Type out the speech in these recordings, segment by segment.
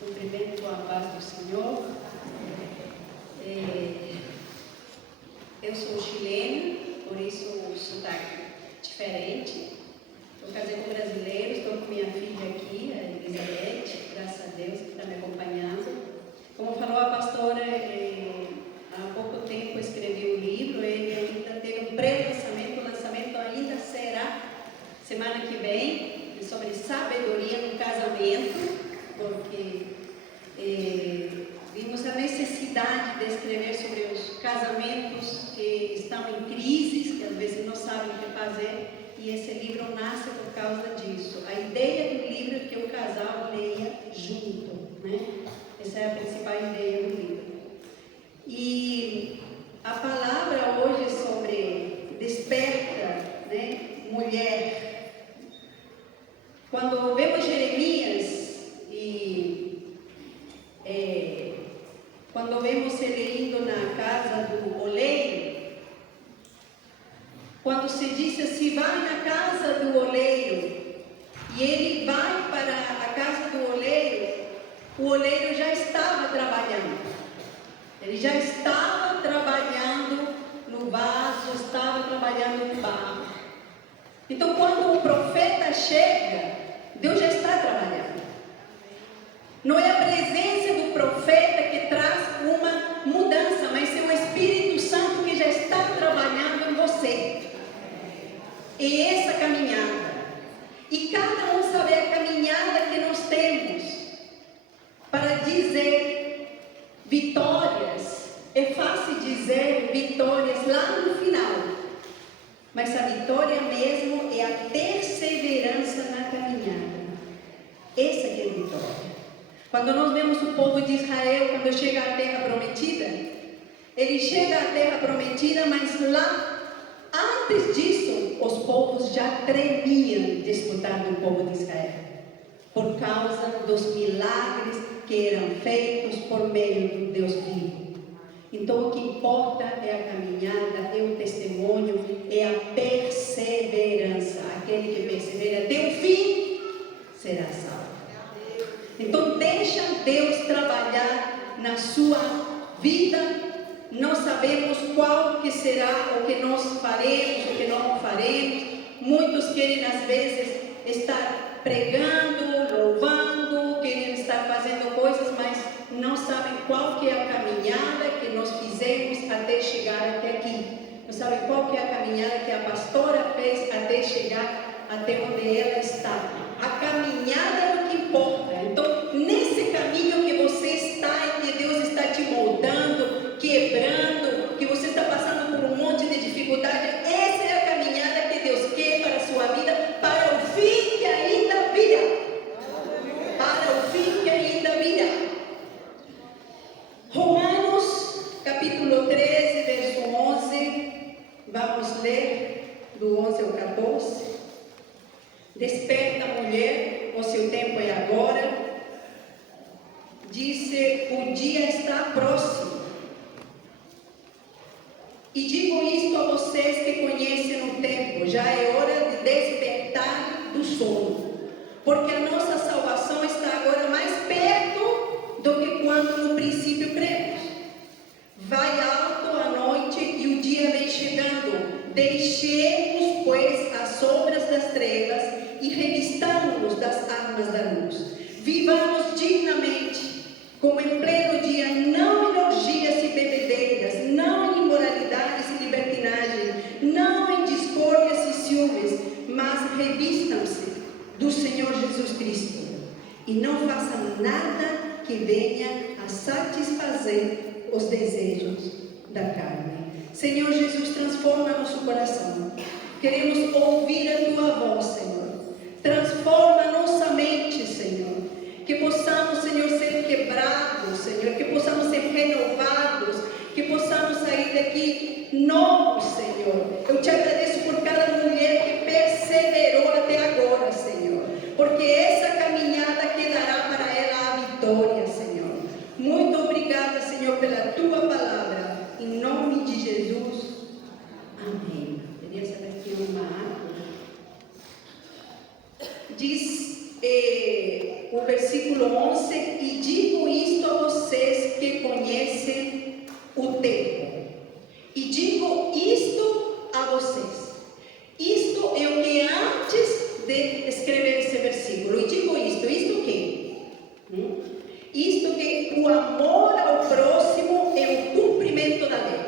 Cumprimento com a paz do Senhor. Eu sou chilena, por isso o sotaque diferente. Eu casei com brasileiro, estou com minha filha aqui, a Elizabeth, graças a Deus, que está me acompanhando. Como falou a pastora, há pouco tempo eu escrevi um livro, ele ainda teve um pré-lançamento, o lançamento ainda será semana que vem, sobre sabedoria no casamento, porque vimos a necessidade de escrever sobre os casamentos que estão em crise, que às vezes não sabem o que fazer, e esse livro nasce por causa disso. A ideia do livro é que o casal leia junto, né? Essa é a principal ideia do livro. E a palavra hoje é sobre desperta, né? Mulher. Quando vemos Jeremias e quando vemos ele indo na casa do oleiro, quando se diz assim, vai na casa do oleiro, e ele vai para a casa do oleiro, o oleiro já estava trabalhando. Ele já estava trabalhando no vaso, estava trabalhando no barro. Então, quando o profeta chega, Deus já está trabalhando. Não é a presença do profeta que traz uma mudança, mas é o Espírito Santo que já está trabalhando em você. E essa caminhada. E cada um sabe a caminhada que nós temos para dizer vitórias. É fácil dizer vitórias lá no final. Mas a vitória mesmo é a perseverança na caminhada. Essa que é a vitória. Quando nós vemos o povo de Israel, quando chega à terra prometida, ele chega à terra prometida, mas lá, antes disso, os povos já tremiam disputando o povo de Israel, por causa dos milagres que eram feitos por meio do Deus vivo. Então o que importa é a caminhada, é o testemunho, é a perseverança. Aquele que persevera até o fim será salvo. Então deixa Deus trabalhar na sua vida. Não sabemos qual que será o que nós faremos, o que não faremos. Muitos querem às vezes estar pregando, louvando, querem estar fazendo coisas, mas não sabem qual que é a caminhada que nós fizemos até chegar até aqui. Não sabem qual que é a caminhada que a pastora fez até chegar até onde ela está. A caminhada é o que importa. Então, nesse caminho que você está e que Deus está te moldando, quebrando, que você está passando por um monte de dificuldade, essa é a caminhada que Deus quer para a sua vida, para o fim que ainda virá. Para o fim que ainda virá. Romanos, capítulo 13, verso 11, vamos ler do 11 ao 14. Desperta, mulher, o seu tempo é agora. Disse, o dia está próximo. E digo isto a vocês que conhecem o tempo, já é hora de despertar do sono, porque a nossa salvação está agora mais perto do que quando no princípio cremos. Vai alto a noite e o dia vem chegando. Deixemos, pois, as sombras das trevas e revistamos-nos das armas da luz. Vivamos dignamente, como em pleno dia, não em orgias e bebedeiras, não em imoralidades e libertinagens, não em discórdias e ciúmes, mas revistam-se do Senhor Jesus Cristo e não façam nada que venha a satisfazer os desejos da carne. Senhor Jesus, transforma nosso coração. Queremos ouvir a Tua voz, Senhor. Transforma nossa mente, Senhor. Que possamos, Senhor, ser quebrados, Senhor. Que possamos ser renovados. Que possamos sair daqui novos, Senhor. Eu te agradeço por cada mulher que perseverou até agora, Senhor. Porque essa caminhada que dará para ela a vitória, Senhor. Muito obrigada, Senhor, pela Tua palavra. Em nome de Jesus. Amém. Queria saber se tem uma água. Diz o versículo 11, e diz Isto que o amor ao próximo é o cumprimento da lei.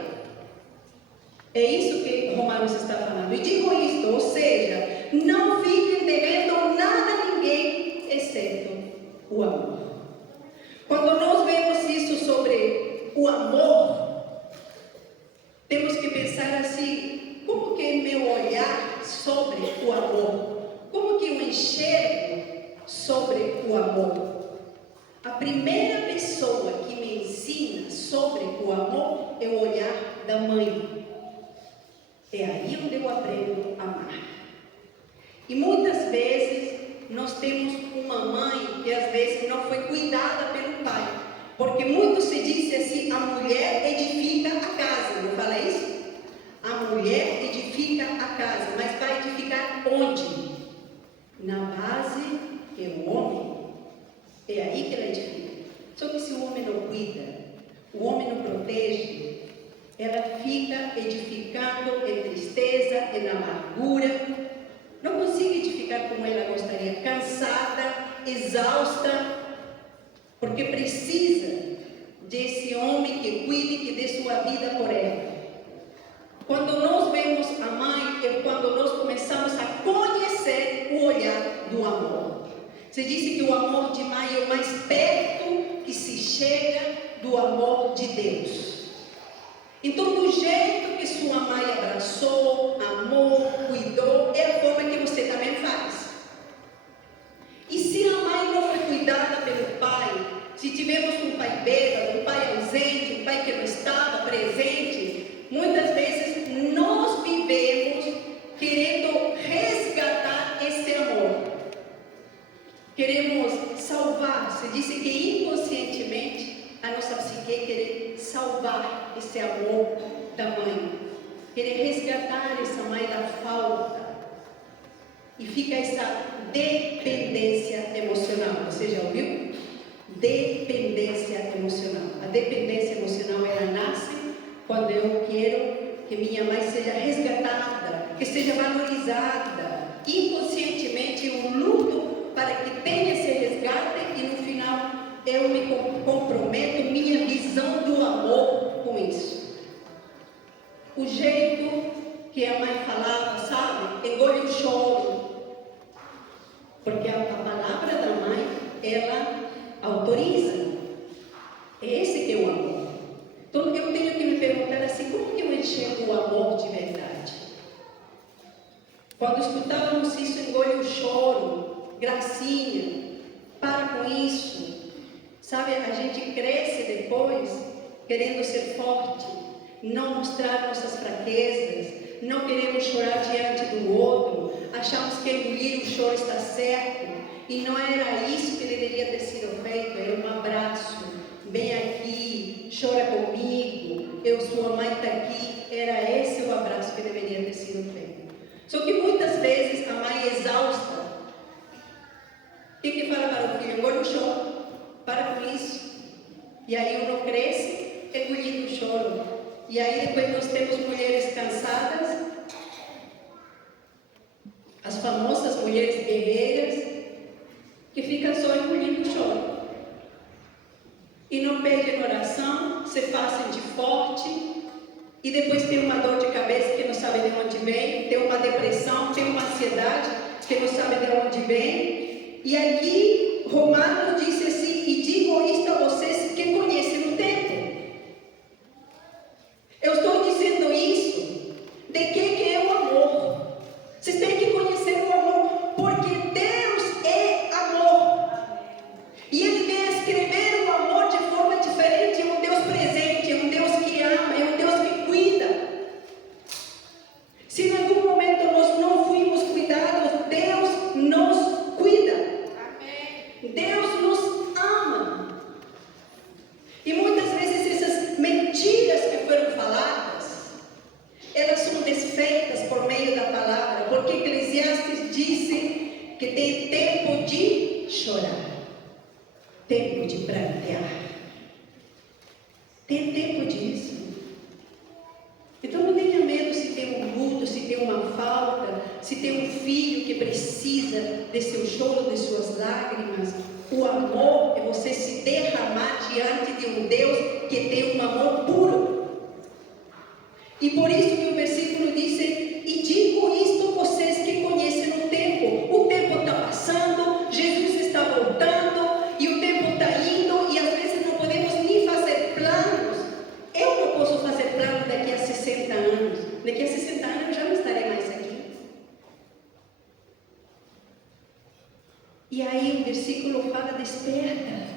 É isso que Romanos está falando. E digo isto, ou seja, não fiquem devendo nada a ninguém, exceto o amor. Quando nós vemos isso sobre o amor, temos que pensar assim, como que é meu olhar sobre o amor? Como que eu enxergo sobre o amor? A primeira pessoa que me ensina sobre o amor é o olhar da mãe. É aí onde eu aprendo a amar. E muitas vezes nós temos uma mãe que às vezes não foi cuidada pelo pai. Porque muito se diz assim, a mulher edifica a casa, não fala isso? A mulher edifica a casa, mas vai edificar onde? Na base que é o homem. É aí que ela edifica. Só que se o homem não cuida, o homem não protege, ela fica edificando em tristeza, em amargura, não consegue edificar como ela gostaria, cansada, exausta, porque precisa desse homem que cuide, que dê sua vida por ela. Quando nós vemos a mãe, é quando nós começamos a conhecer o olhar do amor. Se diz que o amor de mãe é o mais perto que se chega do amor de Deus. Então, do jeito que sua mãe abraçou, amou, cuidou, é a forma que você também faz. E se a mãe não foi cuidada pelo pai, se tivermos um pai bêbado, um pai ausente, um pai que não estava presente, muitas vezes nós vivemos querendo resgatar esse amor. Queremos salvar, se diz que inconscientemente a nossa psique quer salvar esse amor da mãe, querer resgatar essa mãe da falta, e fica essa dependência emocional. Você já ouviu? Dependência emocional. A dependência emocional ela nasce quando eu quero que minha mãe seja resgatada, que seja valorizada. Inconscientemente eu luto para que tenha esse resgate e no final eu me comprometo minha visão do amor com isso. O jeito que a mãe falava, sabe? Engole o choro. Porque a palavra da mãe, ela autoriza. É esse que é o amor. Então eu tenho que me perguntar assim, como que eu enxergo o amor de verdade? Quando escutávamos isso, engole o choro, gracinha, para com isso. Sabe, a gente cresce depois querendo ser forte, não mostrar nossas fraquezas, não queremos chorar diante do outro, achamos que engolir o choro está certo, e não era isso que deveria ter sido feito, era um abraço, vem aqui, chora comigo, eu sua mãe está aqui, era esse o abraço que deveria ter sido feito. Só que muitas vezes a mãe exausta, o que fala para o filho? Engole o choro, para com isso, e aí uno cresce engolindo o choro, e aí depois nós temos mulheres cansadas, as famosas mulheres guerreiras, que ficam só engolindo o choro, e não pedem oração, se fazem de forte, e depois tem uma dor de cabeça que não sabe de onde vem, tem uma depressão, tem uma ansiedade que não sabe de onde vem, e aqui Romanos diz assim, e digo isto a vocês que conhecem o tempo. Eu estou dizendo isso, de que é o amor. Vocês têm que conhecer o amor, porque Deus é amor. E Ele vem a escrever o amor de forma diferente, é um Deus presente, é um Deus que ama, é um Deus que cuida. Se em algum momento nós não fuimos cuidados, Deus nos cuida. Deus nos ama. E muitas vezes essas mentiras que foram faladas, elas são desfeitas por meio da palavra, porque Eclesiastes disse que tem tempo de chorar, tempo de prantear, tem tempo disso. Então não tenha medo se tem um luto, se tem uma falta, se tem um filho que precisa de seu choro, de suas lágrimas. O amor é você diante de um Deus que tem um amor puro. E por isso que o versículo diz: e digo isto a vocês que conhecem o tempo está passando, Jesus está voltando, e o tempo está indo, e às vezes não podemos nem fazer planos. Eu não posso fazer planos daqui a 60 anos, daqui a 60 anos eu já não estarei mais aqui. E aí o versículo fala: desperta,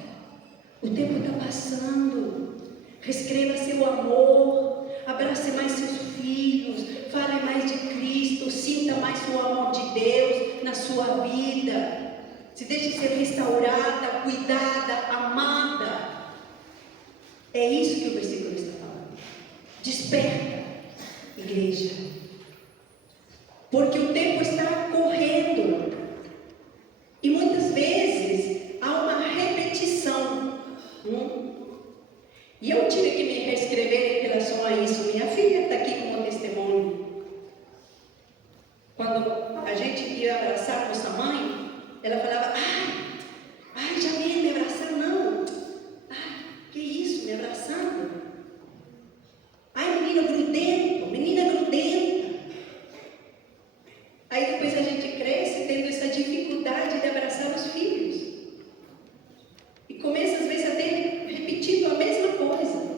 o tempo está passando, reescreva seu amor, abrace mais seus filhos, fale mais de Cristo, sinta mais o amor de Deus na sua vida, se deixe ser restaurada, cuidada, amada. É isso que o versículo está falando. Desperta, igreja, porque o tempo está correndo. E muitas vezes há uma repetição. E eu tive que me reescrever em relação a isso. Minha filha está aqui como testemunho. Quando a gente ia abraçar nossa mãe, ela falava: ai, já vem me abraçando, não. Ai, que isso, me abraçando? Ai, menina grudenta. Aí depois a gente cresce tendo essa dificuldade de abraçar os filhos. E começa às vezes até repetindo a mesma coisa.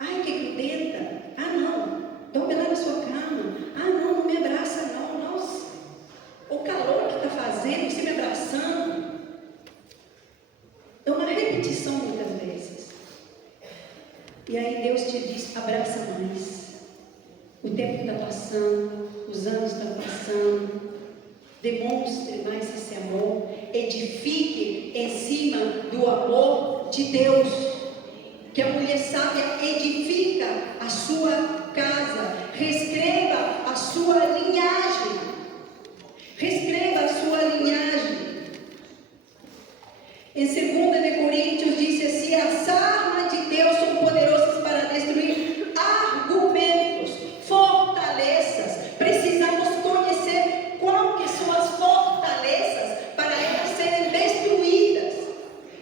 Ai, que grudenta. Ah, não, dorme lá na sua cama. Ah, não me abraça não. Nossa, o calor que está fazendo, você me abraçando. É uma repetição muitas vezes. E aí Deus te diz: abraça mais. O tempo está passando, os anos estão passando. Demonstre mais esse amor. Edifique em cima do amor de Deus. Que a mulher sábia edifica a sua casa. Reescreva a sua linhagem. Reescreva a sua linhagem. Em 2 de Coríntios diz assim: as armas de Deus são poderosas para destruir argumentos, fortalezas. Precisamos conhecer qual que são as fortalezas para elas serem destruídas.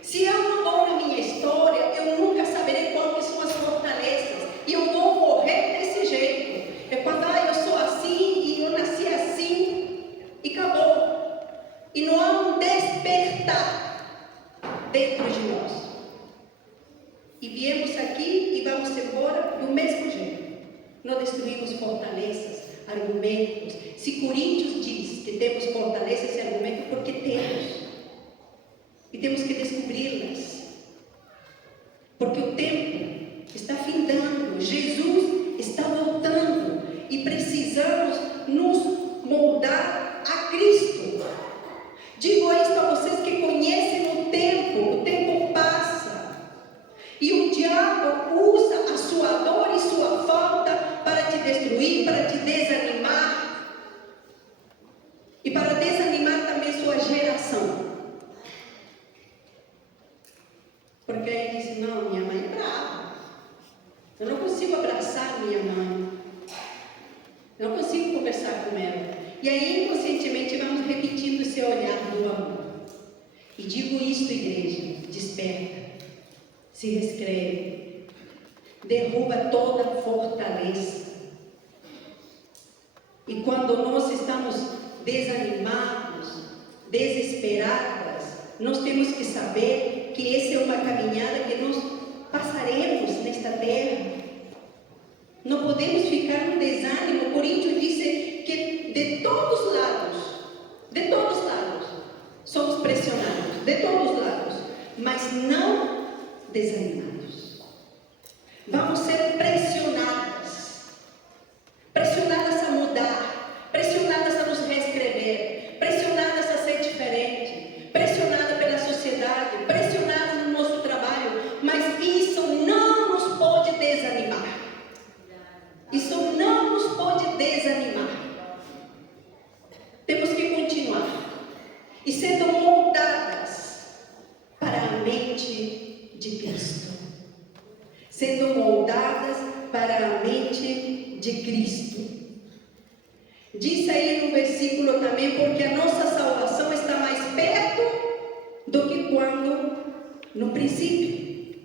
Se eu não vou na minha história, eu nunca saberei qual que são as fortalezas. E eu vou morrer desse jeito. É quando eu sou assim e eu nasci assim e acabou. E não há um despertar dentro de nós. E viemos aqui e vamos embora do mesmo jeito. Não destruímos fortalezas, argumentos. Se Coríntios diz que temos fortalezas e argumentos, porque temos. E temos que descobri-las. Porque o tempo está findando. Jesus está voltando. E precisamos nos moldar a Cristo. Digo isto a vocês que conhecem o tempo passa. E o diabo usa a sua dor e sua falta para te destruir, para te desanimar. E para desanimar também sua geração. Porque aí diz: não, minha mãe é brava. Eu não consigo abraçar minha mãe. Eu não consigo conversar com ela. E aí, inconscientemente, vamos repetindo esse olhar do amor. E digo isto, igreja: desperta, se reescreve, derruba toda fortaleza. E quando nós estamos desanimados, desesperadas, nós temos que saber que essa é uma caminhada que nós passaremos nesta terra. Não podemos ficar no desânimo. Coríntios diz que de todos os lados, somos pressionados, de todos os lados, mas não desanimados. Vamos ser pressionadas a mudar, pressionadas a nos reescrever, pressionadas a ser diferente, pressionadas pela sociedade, pressionadas no nosso trabalho, mas isso não nos pode desanimar. Isso não nos pode desanimar. Temos que continuar e sendo moldadas para a mente de Cristo. Sendo moldadas para a mente de Cristo. Diz aí no versículo também: porque a nossa salvação está mais perto do que quando no princípio.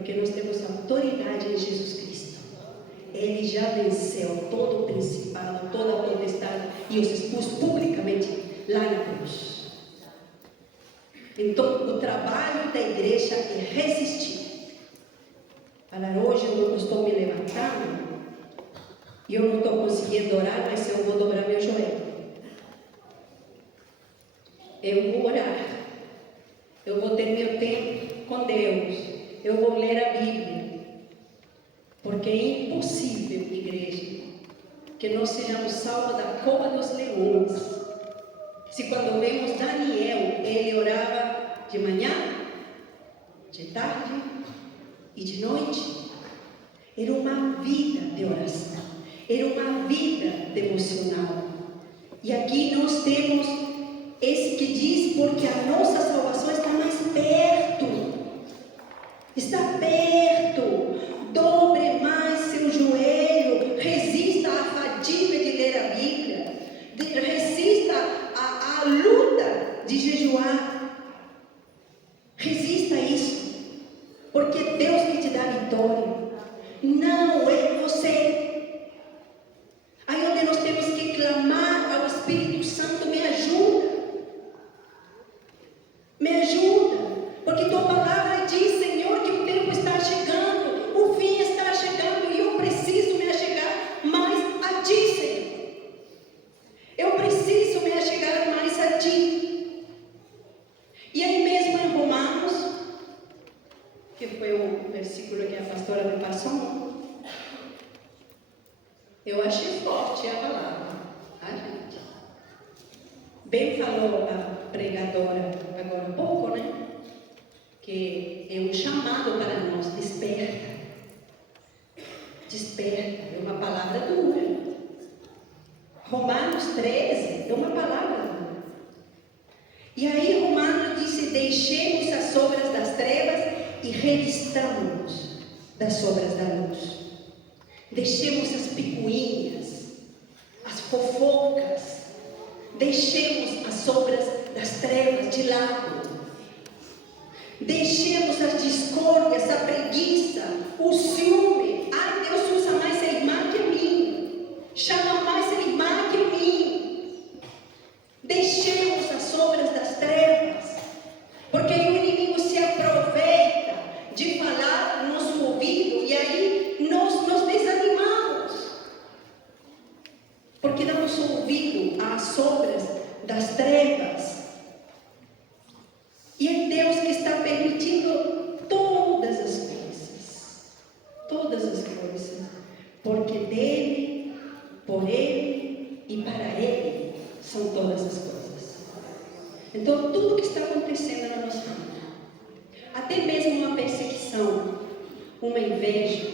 Porque nós temos autoridade em Jesus Cristo. Ele já venceu todo o principado, toda a potestade e os expôs publicamente lá na cruz. Então, o trabalho da igreja é resistir. Falar, hoje eu não estou me levantando, e eu não estou conseguindo orar, mas eu vou dobrar meu joelho. Eu vou orar. Eu vou ter meu tempo com Deus. Eu vou ler a Bíblia. Porque é impossível, igreja, que nós sejamos salvos da cova dos leões. Se quando vemos Daniel, ele orava de manhã, de tarde e de noite. Era uma vida de oração. Era uma vida devocional. E aqui nós temos esse que diz, porque a nossa salvação está mais perto. Está perto. Dobre mais seu joelho. Resista à fadiga de ler a Bíblia. Resista à luta de jejuar. Resista a isso. Porque Deus que te dá vitória. Não é você. Aí onde nós temos que clamar ao Espírito Santo, me ajuda. Me ajuda. Porque tua palavra diz, Senhor, que o tempo está chegando, o fim está chegando e eu preciso me achegar mais a ti, Senhor. Eu preciso me achegar mais a ti. E aí mesmo em Romanos, que foi o versículo que a pastora me passou, eu achei forte a palavra, tá, gente? Bem falou a pregadora agora há pouco, né? Que é um chamado para nós, desperta. Desperta, é uma palavra dura. Romanos 13 é uma palavra dura. E aí Romanos disse, deixemos as obras das trevas e revistamos das obras da luz. Deixemos as picuinhas, as fofocas, deixemos as obras das trevas de lado. Deixemos as discórdias, a preguiça, o ciúme. Ai, Deus usa mais a irmã que a mim. Chama mais a irmã que a mim. Deixemos as obras das trevas. Porque o inimigo se aproveita de falar no nosso ouvido e aí nós nos desanimamos. Porque damos ouvido às obras das trevas. E é Deus que está permitindo todas as coisas. Todas as coisas. Porque dele, por ele e para ele são todas as coisas. Então tudo que está acontecendo na nossa vida, até mesmo uma perseguição, uma inveja,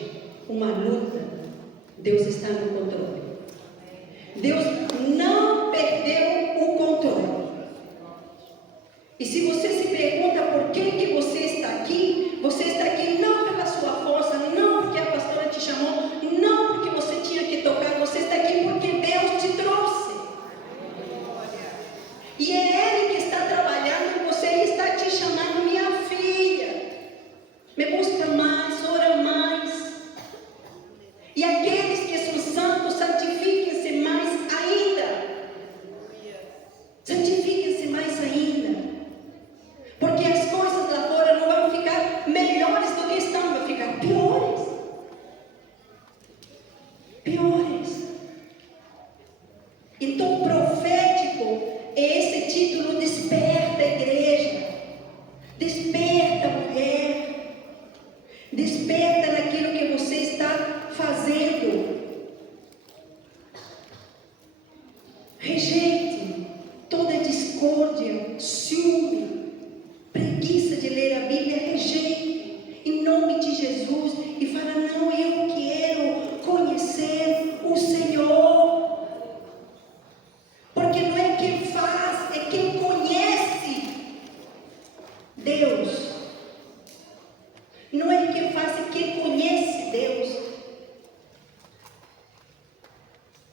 uma luta, Deus está no controle. Deus não perdeu o controle. E se você se pergunta por que você está aqui não pela sua força, não porque a pastora te chamou, não porque você tinha que tocar, você está aqui porque Deus te trouxe. E é Ele que está trabalhando em você e está te chamando, minha filha. Me busca mais, ora mais. E aqueles que são santos, santifiquem-se mais ainda. Santifiquem-se mais ainda. Porque as coisas lá fora não vão ficar melhores do que estão, vão ficar piores. Piores. Então, profético é esse título, desperta, igreja. Desperta, mulher. Desperta naquilo que você está fazendo. Rejeite toda discórdia, ciúme, preguiça de ler a Bíblia. Rejeite em nome de Jesus e fala, não, eu quero conhecer o Senhor. Porque não é quem faz, é quem conhece Deus. Não é quem faz, é quem conhece Deus.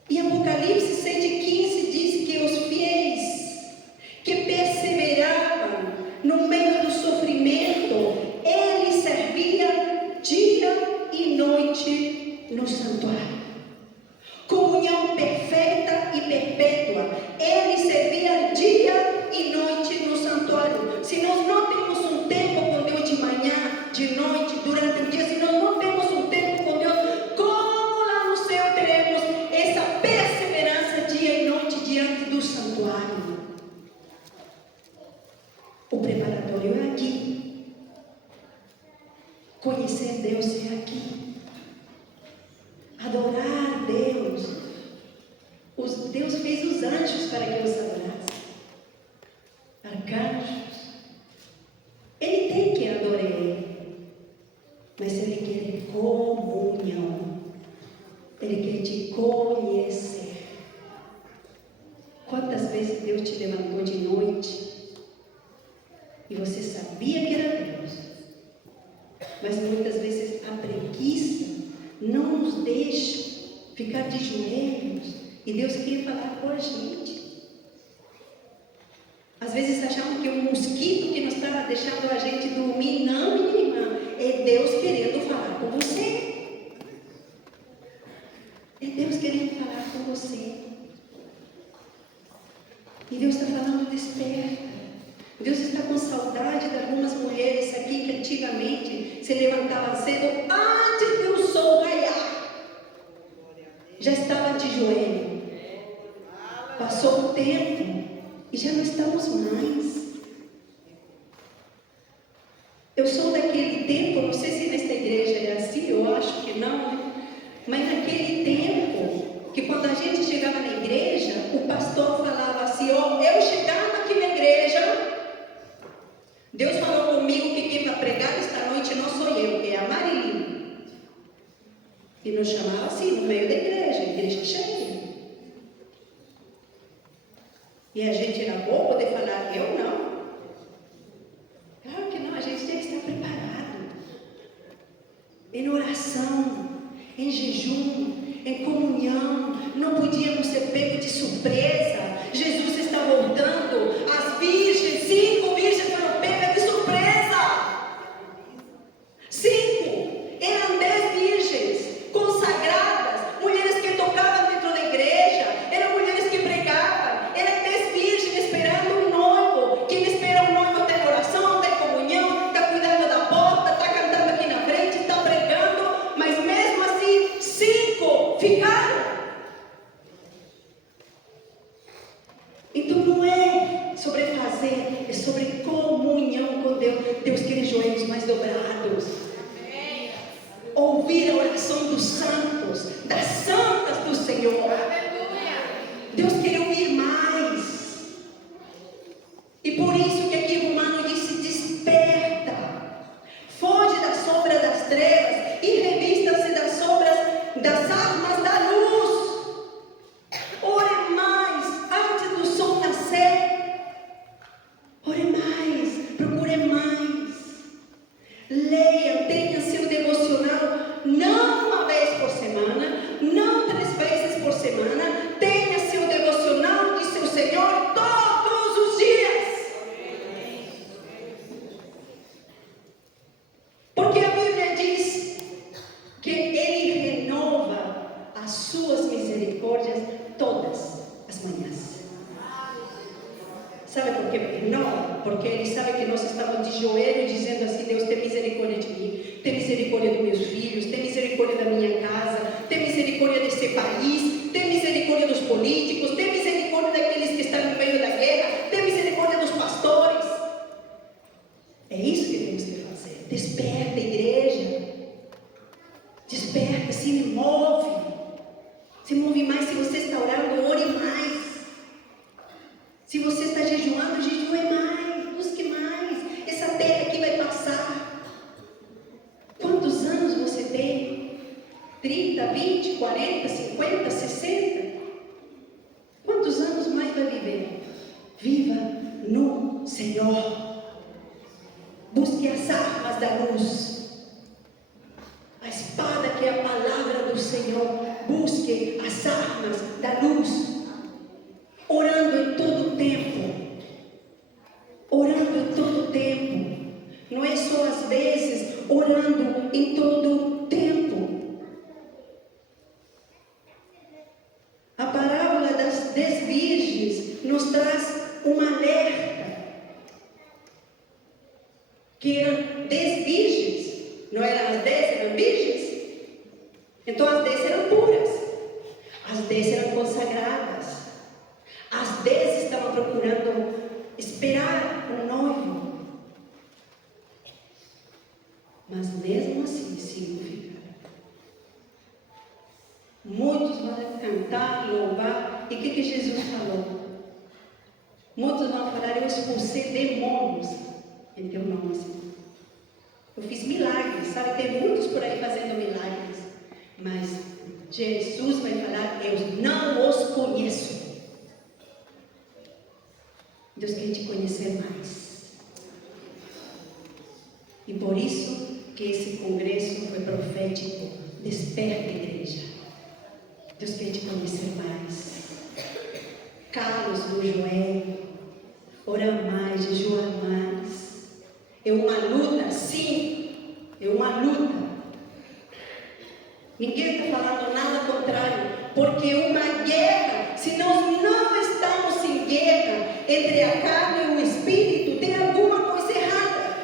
E Apocalipse 7,15 diz que os fiéis que perseveravam no meio do sofrimento, eles serviam santuário. Comunhão perfeita e perpétua. Ele servia dia e noite no santuário. Se nós não temos um tempo com Deus de manhã, de noite, durante o dia, se nós não temos um tempo com Deus, como lá no céu teremos essa perseverança dia e noite diante do santuário? O preparatório é aqui. Conhecer Deus é aqui. Adorar Deus. Deus fez os anjos para que os adorassem. Arcanjos. Ele tem que adorar Ele. Mas Ele quer comunhão. Ele quer te conhecer. Quantas vezes Deus te levantou de noite e você sabia que era Deus, mas muitas vezes a preguiça não nos deixa ficar de joelhos e Deus quer falar com a gente. Às vezes achamos que é um mosquito que não está deixando a gente dormir. Não, minha irmã, é Deus querendo falar com você. É Deus querendo falar com você. E Deus está falando, desperta. Deus está com saudade de algumas mulheres aqui que antigamente se levantavam cedo antes do sol raiar. Já estavam de joelho. Passou o tempo e já não estamos mais. Eu sou daquele tempo, não sei se nesta igreja é assim, eu acho que não, mas naquele tempo, que quando a gente chegava na igreja, o pastor falava assim, ó, eu chegava aqui na igreja, Deus falou comigo que quem vai pregar esta noite não sou eu, é a Marilyn. E nos chamava assim, no meio da igreja cheia. E a gente era bobo de falar, eu não. Claro que não, a gente tem que estar preparado. Em oração, em jejum, em comunhão. Não podíamos ser pegos de surpresa. Jesus está voltando. As virgens, 5 virgens foram pegas de surpresa. 5. Eram 10 virgens consagradas. Mulheres que tocavam dentro da igreja. Eram mulheres que pregavam. Eram 10 virgens esperando um noivo. Quem espera um noivo está em oração, está em comunhão, está cuidando da porta, está cantando aqui na frente, está pregando. Mas mesmo assim, 5 ficaram. Então não é sobre fazer, é sobre comunhão com Deus. Deus quer joelhos mais dobrados. Ouvir a oração dos santos, das santas do Senhor. Deus quer ouvir mais. E por isso que aqui Romano disse, desperta. Foge da sombra das trevas e revista-se das sombras das armas da luz. Ore mais antes do sol nascer. Ore mais, procure mais. Leia, tenha seu devocional, não uma vez por semana, não 3 vezes por semana. Tenha seu devocional de seu Senhor todos os dias. Porque a Bíblia diz que Ele renova as suas misericórdias todas as manhãs. Sabe por que renova? Porque Ele sabe que nós estamos de joelho dizendo assim, Deus, tem misericórdia de mim, tem misericórdia dos meus filhos, tem misericórdia da minha casa, tem misericórdia desse país, tem misericórdia dos políticos, tem misericórdia daqueles que estão no meio da guerra, tem misericórdia dos pastores. É isso que temos que fazer. Desperta, igreja. Desperta, se move. Se move mais. Se você está orando, ore mais. Se você está jejuando, jejue mais. Busque mais. Essa terra aqui vai passar. Quantos anos você tem? 30, 20, 40, 50, 60? Quantos anos mais vai viver? Viva no Senhor. Busque as armas da luz. A espada que é a palavra do Senhor. Busque as armas da luz. Orando em todo o tempo. Orando em todo o tempo. Não é só às vezes, orando em todo o tempo. que eram 10 virgens. Não eram as 10, eram virgens? Então as 10 eram puras. As 10 eram consagradas. As 10 estavam procurando esperar o noivo. Mas mesmo assim, 5 ficaram. Muitos vão cantar, louvar. E o que Jesus falou? Muitos vão falar: eu expulsei demônios em teu nome, Senhor. Eu fiz milagres, sabe? Tem muitos por aí fazendo milagres. Mas Jesus vai falar: eu não os conheço. Deus quer te conhecer mais. E por isso que esse congresso foi profético. Desperta, igreja. Deus quer te conhecer mais. Calos do joelho. Ora mais, jejua mais. É uma luta, sim. É uma luta. Ninguém está falando nada contrário. Porque é uma guerra. Se nós não estamos em guerra entre a carne e o espírito, tem alguma coisa errada.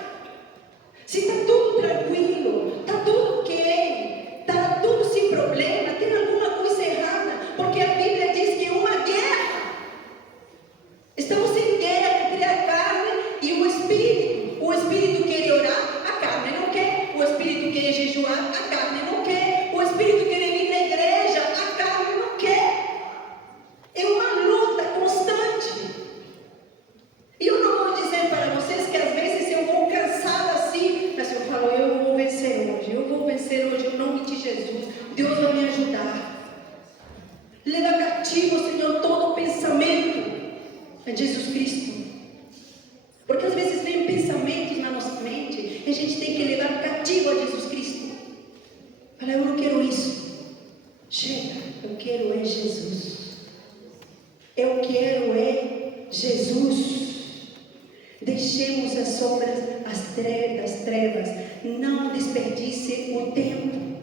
Se está tudo tranquilo, está tudo ok, está tudo sem problema, tem alguma coisa errada. Porque a Bíblia diz que é uma guerra. Estamos em guerra entre a carne e o espírito. O espírito quer orar, a carne não quer. O espírito quer jejuar, a carne não quer. O espírito quer vir na igreja, a carne não quer. É uma luta constante. E eu não vou dizer para vocês que às vezes eu vou cansada assim, mas eu falo: eu vou vencer hoje, em nome de Jesus. Deus vai me ajudar. Leva cativo, Senhor, todo pensamento a Jesus Cristo. Porque às vezes vem pensamentos na nossa mente e a gente tem que levar cativo a Jesus Cristo. Fala: eu não quero isso. Chega, eu quero é Jesus. Eu quero é Jesus. Deixemos as sombras, as trevas. Não desperdice o tempo.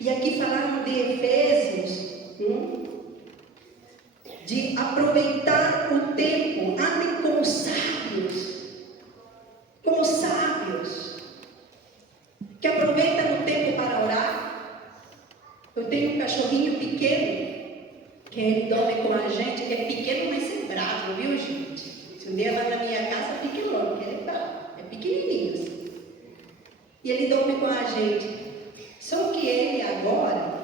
E aqui falando de Efésios, de aproveitar o tempo. Andem como sábios. Como sábios. Que aproveitam o tempo para orar. Eu tenho um cachorrinho pequeno, que ele dorme com a gente. É pequeno, mas é bravo, viu, gente? Se um dia vai na minha casa, fique louco, ele é pequenininho assim. E ele dorme com a gente. Só que ele agora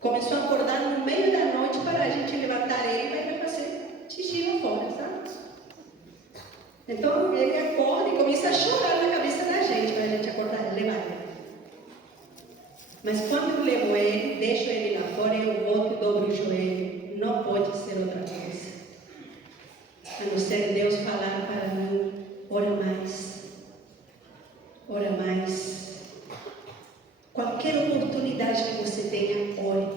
começou a acordar no meio da noite para a gente levantar ele e vai fazer xixi lá fora, sabe? Então ele acorda e começa a chorar na cabeça da gente para a gente acordar e levar ele. Mas quando eu levo ele, deixo ele lá fora, eu volto e dobro o joelho. Não pode ser outra coisa. A não ser Deus falar para mim: ora mais. Ora mais. Qualquer oportunidade que você tenha, ore.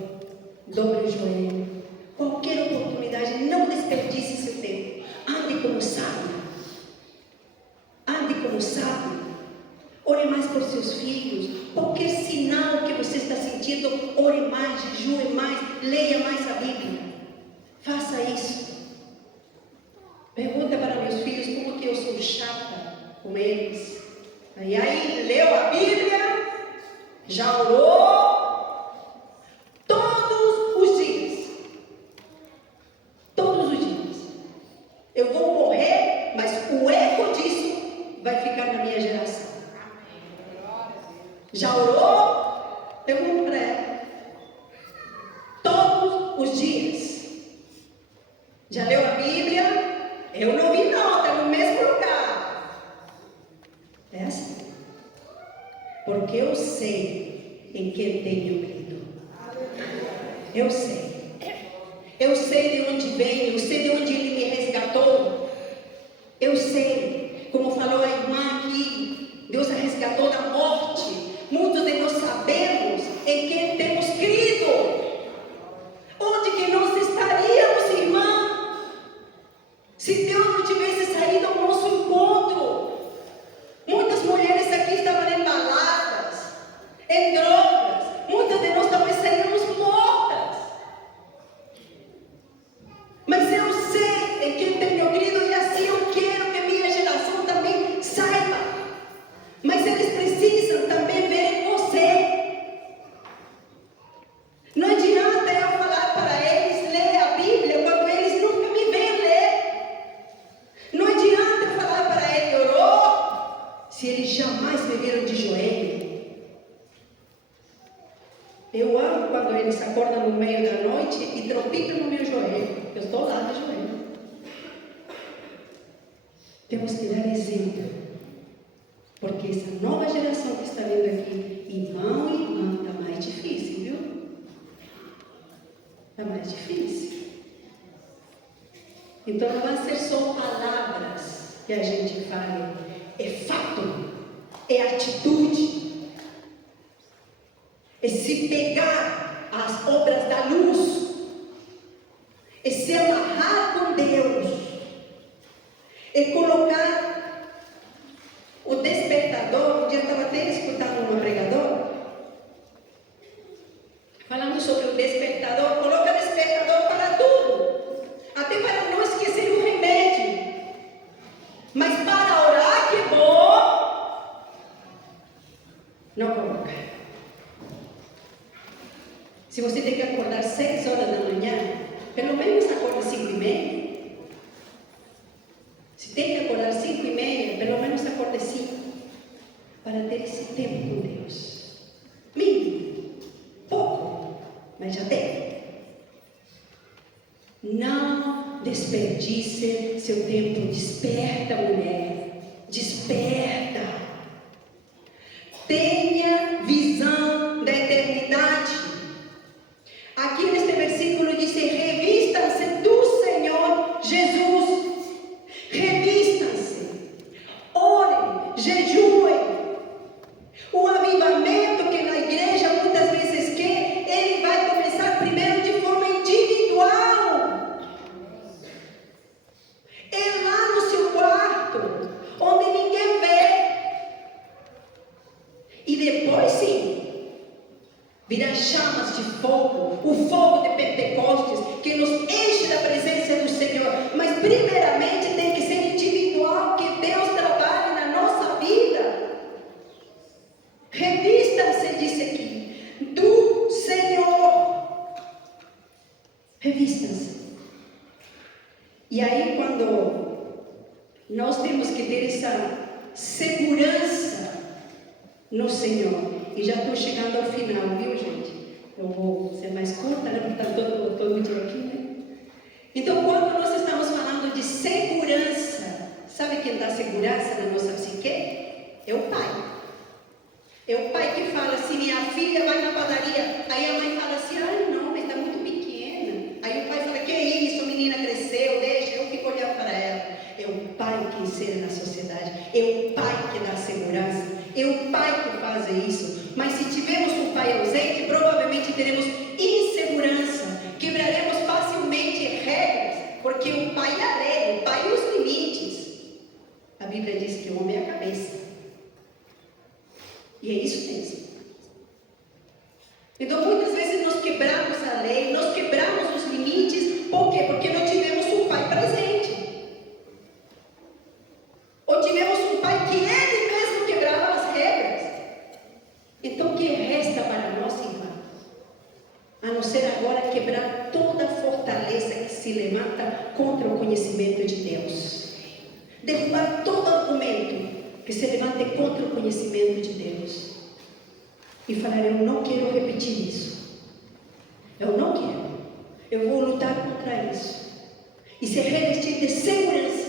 Dobre o joelho. Qualquer oportunidade, não desperdice seu tempo. Ande como sábio. Ande como sábio. Ore mais por seus filhos. Qualquer sinal que você está sentindo, ore mais, jejue mais, leia mais a Bíblia. Faça isso. Pergunta para meus filhos como que eu sou chata com eles. E aí, leu a Bíblia? Já orou? Todos os dias. Todos os dias. Eu vou morrer, mas o eco disso vai ficar na minha geração. Já orou? Pergunto para ela. Todos os dias. Já leu a Bíblia? Eu não vi não, está no mesmo lugar. É assim. Porque eu sei em quem tenho crido. Eu sei. Eu sei de onde venho, eu sei de onde Ele me resgatou. Eu sei, como falou a irmã aqui, Deus a resgatou da morte. Muitos de nós sabemos em quem temos crido. Onde que nós estaríamos, irmã? Se Deus não tivesse saído ao nosso encontro. Muitas mulheres aqui estavam embaladas em drogas. Muitas de nós talvez saímos mortas. Mas eu sei em quem tenho crido e assim eu quero que minha jamais me viram de joelho. Eu amo quando eles acordam no meio da noite e tropicam no meu joelho. Eu estou lá de joelho. Temos que dar exemplo, porque essa nova geração que está vindo aqui, irmão e irmã, está mais difícil, viu? Está mais difícil. Então não vai ser só palavras que a gente fale, é fato, é atitude, é se pegar as obras da luz, é se amarrar com Deus, é colocar o despertador. Um dia eu estava até escutando uma pregadora falando sobre o despertador. Coloca despertador para tudo, até para não esquecer o remédio. Mas para orar, que é bom, não coloca. Se você tem que acordar 6 horas da manhã, pelo menos acorde 5:30. Se tem que acordar 5:30, pelo menos acorde 5, para ter esse tempo com Deus. Mínimo, pouco, mas já tem. Não desperdice seu tempo. Desperta, mulher. Desperta. Tenha visão da eternidade. Aqui neste versículo diz: revistam-se do Senhor Jesus. Revistam-se. Orem, jejuem. O avivamento que na igreja muitas vezes quer, ele vai começar primeiro de forma individual. É lá no seu quarto, onde ninguém vê. E depois sim, virá chamas de fogo, o fogo de Pentecostes, que nos enche da presença do Senhor. Mas primeiramente tem que ser individual, que Deus trabalhe na nossa vida. Revistam-se, disse aqui, do Senhor. Revistam-se. E aí, quando nós temos que ter essa segurança no Senhor, e já estou chegando ao final, viu, gente? Eu vou ser mais curta, né? Porque está todo dia aqui, né? Então, quando nós estamos falando de segurança, sabe quem dá segurança na nossa psique? É o pai. É o pai que fala assim: minha filha vai na padaria. Aí a mãe fala assim: ai não, mas está muito pequena. Aí o pai fala: que isso, a menina cresceu, deixa, eu fico olhando para ela. É o pai que ensina na sociedade. É o pai que dá segurança. É o pai que faz isso. Mas se tivermos um pai ausente, provavelmente teremos insegurança. Quebraremos facilmente regras, porque o pai é a lei, o pai é os limites. A Bíblia diz que o homem é a cabeça. E é isso mesmo. Então muitas vezes nós quebramos a lei, nós quebramos os limites. Por quê? Porque não tivemos um pai presente. Ou tivemos um pai que ele mesmo quebrava as regras. Então o que resta para nós, irmã? A não ser agora quebrar toda a fortaleza que se levanta contra o conhecimento de Deus. Derrubar todo argumento que se levante contra o conhecimento de Deus. E falar: eu não quero repetir isso. Eu não quero. Eu vou lutar contra isso. E se revestir de segurança.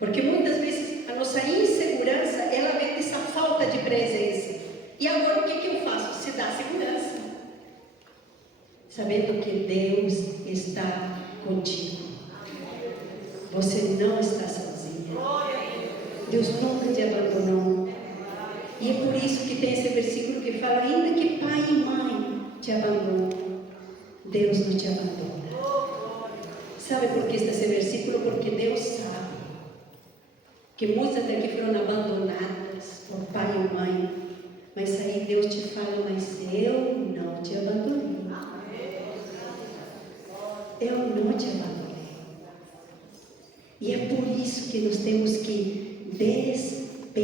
Porque muitas vezes a nossa insegurança, ela vem dessa falta de presença. E agora o que eu faço? Se dá segurança. Sabendo que Deus está contigo. Você não está sozinha. Deus nunca te abandonou. E é por isso que tem esse versículo que fala: ainda que pai e mãe te abandonam, Deus não te abandona. Sabe por que está esse versículo? Porque Deus sabe que muitas daqui foram abandonadas por pai e mãe. Mas aí Deus te fala: mas eu não te abandonei. Eu não te abandonei. E é por isso que nós temos que despertar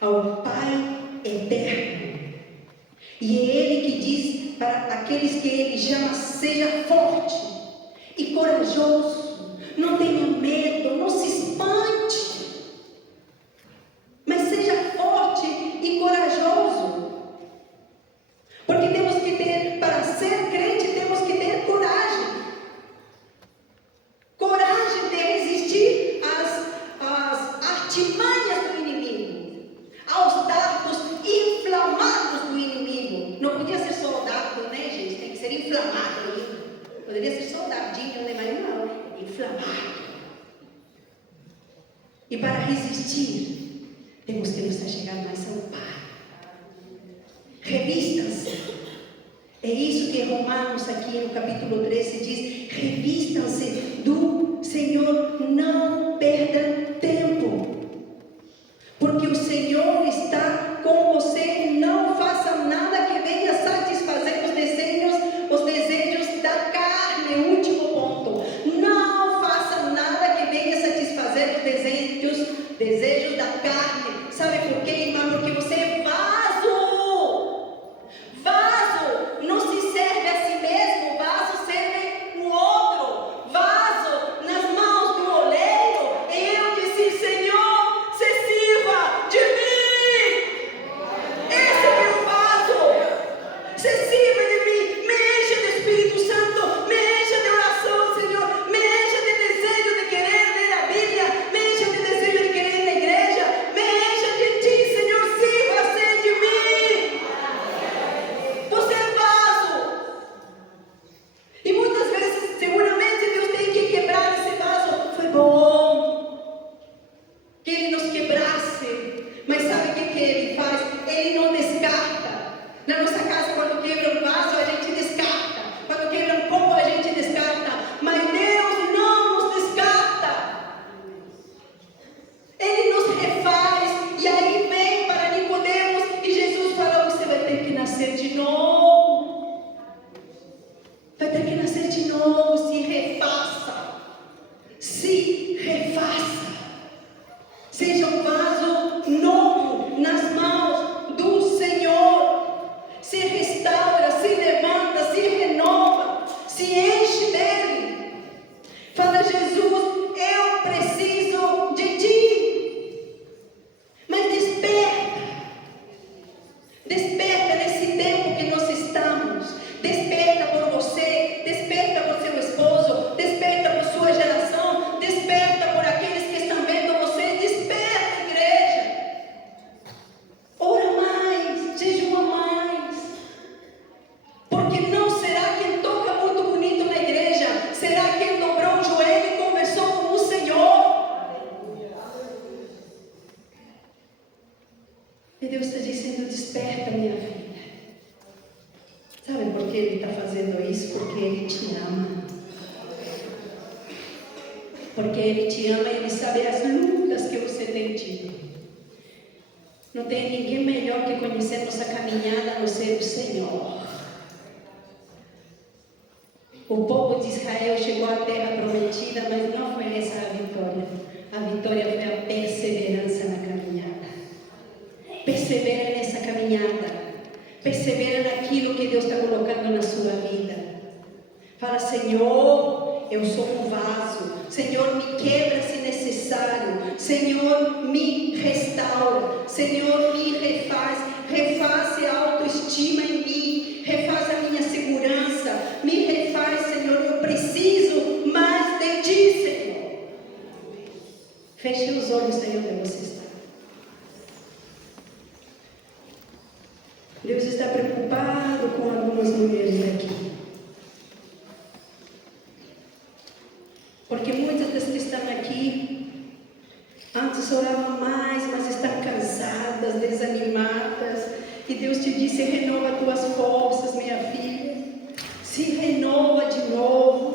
ao Pai eterno. E é Ele que diz para aqueles que Ele chama: seja forte e corajoso, não tenha medo, não se espante. artimanhas do inimigo, aos dardos inflamados do inimigo. Não podia ser soldado, né, gente? Tem que ser inflamado ainda. Poderia ser soldadinho, né? Mas não, inflamado. E para resistir, temos que nos chegar mais ao Pai. Revistam-se. É isso que Romanos aqui no capítulo 13 diz: revistam-se do Senhor, não perdam tempo, porque o Senhor está com você. Não faça nada que venha satisfazer os desejos da carne. Último ponto: não faça nada que venha satisfazer os desejos da carne. Sabe por quê, irmão? Porque você é vaso. Vaso não se serve a si mesmo, vaso serve o outro. Vaso nas mãos do oleiro. Eu disse: Senhor, se sirva de mim. Esse é o vaso. Se sirva de mim. Me encha do Espírito Santo, me encha de oração, Senhor. Me encha de desejo de querer ler a Bíblia, me encha de desejo de querer ir na igreja. Me encha de ti, Senhor, sirva-se de mim. Você é vaso. E muitas vezes, seguramente, Deus tem que quebrar esse vaso. Foi bom que Ele nos quebrasse. Mas sabe o que Ele faz? Ele não descarta. Na nossa casa, quando quebra um vaso, a gente descarta. Quando quebra um copo, a gente descarta. Mas Deus não nos descarta. Ele nos refaz. E aí vem para Nicodemos e Jesus falou: você vai ter que nascer de novo. Vai ter que nascer de novo. Se refaça. Se refaça. Seja um vaso novo nas mãos do Senhor. Se restaura, se levanta, se renova, se enche dele. Fala: Jesus, eu preciso de ti. Mas desperta. Desperta nesse tempo que nós estamos. Desperta por você. Desperta por seu esposo. Desperta por sua geração. Desperta por aqueles que estão vendo você. Desperta, igreja. Ora mais. Jejua mais. Porque não será quem toca muito bonito na igreja. Será quem dobrou o joelho e conversou com o Senhor. E Deus está dizendo: desperta, minha filha. Sabe por que Ele está fazendo isso? Porque Ele te ama. Porque Ele te ama e Ele sabe as lutas que você tem tido. Não tem ninguém melhor que conhecer nossa caminhada a não ser o Senhor. O povo de Israel chegou à terra prometida, mas não foi essa a vitória. A vitória foi a perseverança na caminhada. Persevera nessa caminhada. Persevera naquilo que Deus está colocando na sua vida. Fala: Senhor, eu sou um vaso. Senhor, me quebra se necessário. Senhor, me restaura. Senhor, me refaz. Refaz a autoestima em mim. Refaz a minha segurança. Me refaz, Senhor. Eu preciso mais de ti, Senhor. Feche os olhos, Senhor, onde você está. Deus está preocupado com algumas mulheres aqui. Porque muitas das que estão aqui antes oravam mais, mas estão cansadas, desanimadas. E Deus te disse: renova tuas forças, minha filha. Se renova de novo.